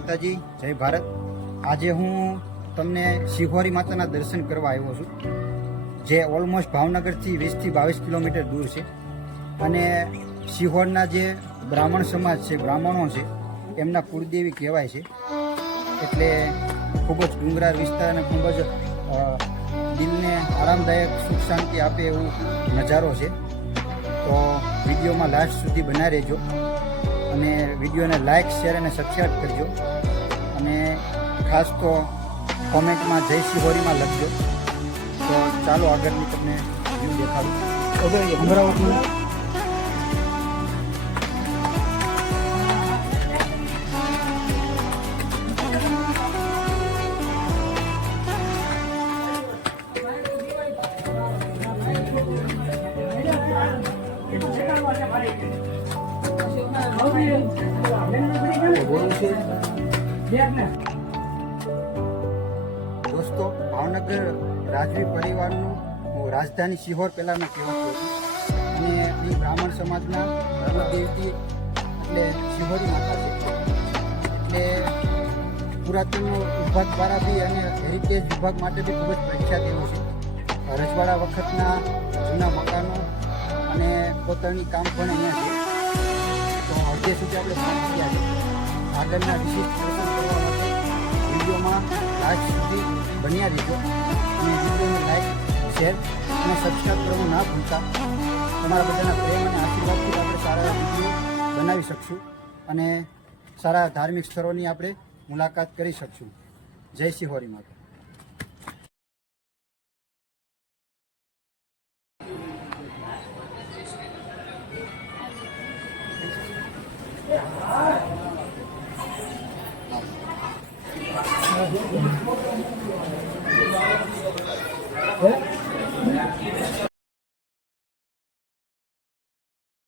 માતાજી, જય ભારત। આજે હું તમને શિહોરી માતાના દર્શન કરવા આવ્યો છું, જે ઓલમોસ્ટ ભાવનગરથી 20 થી 22 કિલોમીટર દૂર છે। અને શિહોરના જે બ્રાહ્મણ સમાજ છે, બ્રાહ્મણો છે, એમના કુળદેવી કહેવાય છે। એટલે ખૂબ જ ડુંગરાળ વિસ્તાર અને ખૂબ જ દિલને આરામદાયક સુખ શાંતિ આપે એવું નજારો છે। તો વિડીયોમાં લાસ્ટ સુધી બનાવી રહેજો અને વિડીયોને લાઇક, શેર અને સબસ્ક્રાઈબ કરજો। અને ખાસ તો કોમેન્ટમાં જય શિહોરીમાં લખજો। તો ચાલો આગળની તમને વ્યૂ દેખાડું। અમરાવતી દોસ્તો, ભાવનગર રાજવી પરિવારનું રાજધાની શિહોર પહેલાંના કહેવાતું હતું। અને અહીં બ્રાહ્મણ સમાજના દેવતી એટલે શિહોરી માતા છે। એટલે પુરાતન વિભાગ દ્વારા બી અને હેરિટેજ વિભાગ માટે બી ખૂબ જ પ્રખ્યાત એવું છે। રજવાડા વખતના જૂના મકાનો અને કોતરણી કામ પણ અહીંયા છે। તો અડધે સુધી આપણે પહોંચી ગયા છે। આગળના વિશિષ્ટ દર્શન કરવા માટે વિડીયોમાં લાસ્ટ સુધી બન્યા રહેજો અને વિડીયોને લાઈક, શેર અને સબસ્ક્રાઈબ કરવાનું ના ભૂલતા। તમારા બધાના પ્રેમ અને આશીર્વાદથી આપણે સારા વિડીયો બનાવી શકશું અને સારા ધાર્મિક સ્થળોની આપણે મુલાકાત કરી શકશું। જય શિહોરી માતા। Yeah.